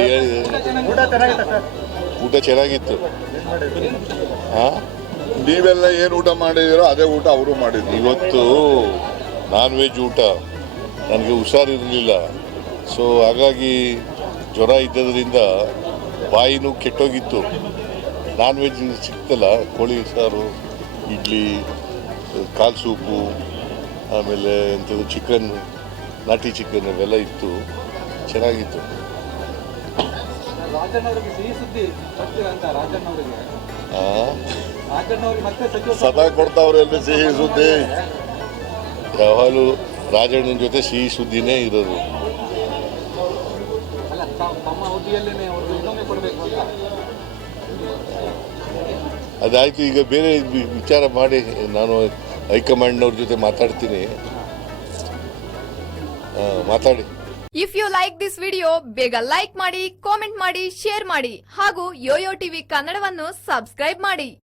ಹೇಳಿ ಊಟ ಚೆನ್ನಾಗಿತ್ತು. ನೀವೆಲ್ಲ ಏನು ಊಟ ಮಾಡಿದಿರೋ ಅದೇ ಊಟ ಅವರು ಮಾಡಿದ್ರು. ಇವತ್ತು ನಾನ್ ವೆಜ್ ಊಟ. ನನಗೆ ಹುಷಾರಿರಲಿಲ್ಲ, ಸೊ ಹಾಗಾಗಿ ಜ್ವರ ಇದ್ದದ್ರಿಂದ ಬಾಯಿನೂ ಕೆಟ್ಟೋಗಿತ್ತು. ನಾನ್ ವೆಜ್ ಸಿಕ್ತಲ್ಲ, ಕೋಳಿ ಸಾರು, ಇಡ್ಲಿ, ಕಾಲು ಸೂಪು, ಆಮೇಲೆ ಎಂಥದ್ದು ಚಿಕನ್, ನಾಟಿ ಚಿಕನ್ ಅವೆಲ್ಲ ಇತ್ತು, ಚೆನ್ನಾಗಿತ್ತು. ಸದಾ ಕೊಡ್ತಾವ್ರೆ ಅಲ್ಲಿ ಸಿಹಿ ಸುದ್ದಿ. ಯಾವಾಗಲೂ ರಾಜಣ್ಣನ ಜೊತೆ ಸಿಹಿ ಸುದ್ದಿನೇ ಇರೋದು. ಅದಾಯ್ತು, ಈಗ ಬೇರೆ ವಿಚಾರ ಮಾಡಿ ನಾನು ಹೈಕಮಾಂಡ್ನವ್ರ ಜೊತೆ ಮಾತಾಡ್ತೀನಿ. ಮಾತಾಡಿ. If you like this video ಬೇಗ ಲೈಕ್ ಮಾಡಿ, ಕಾಮೆಂಟ್ ಮಾಡಿ, ಶೇರ್ ಮಾಡಿ ಹಾಗೂ ಯೋಯೋ ಟಿವಿ ಕನ್ನಡವನ್ನು ಸಬ್ಸ್ಕ್ರೈಬ್ ಮಾಡಿ.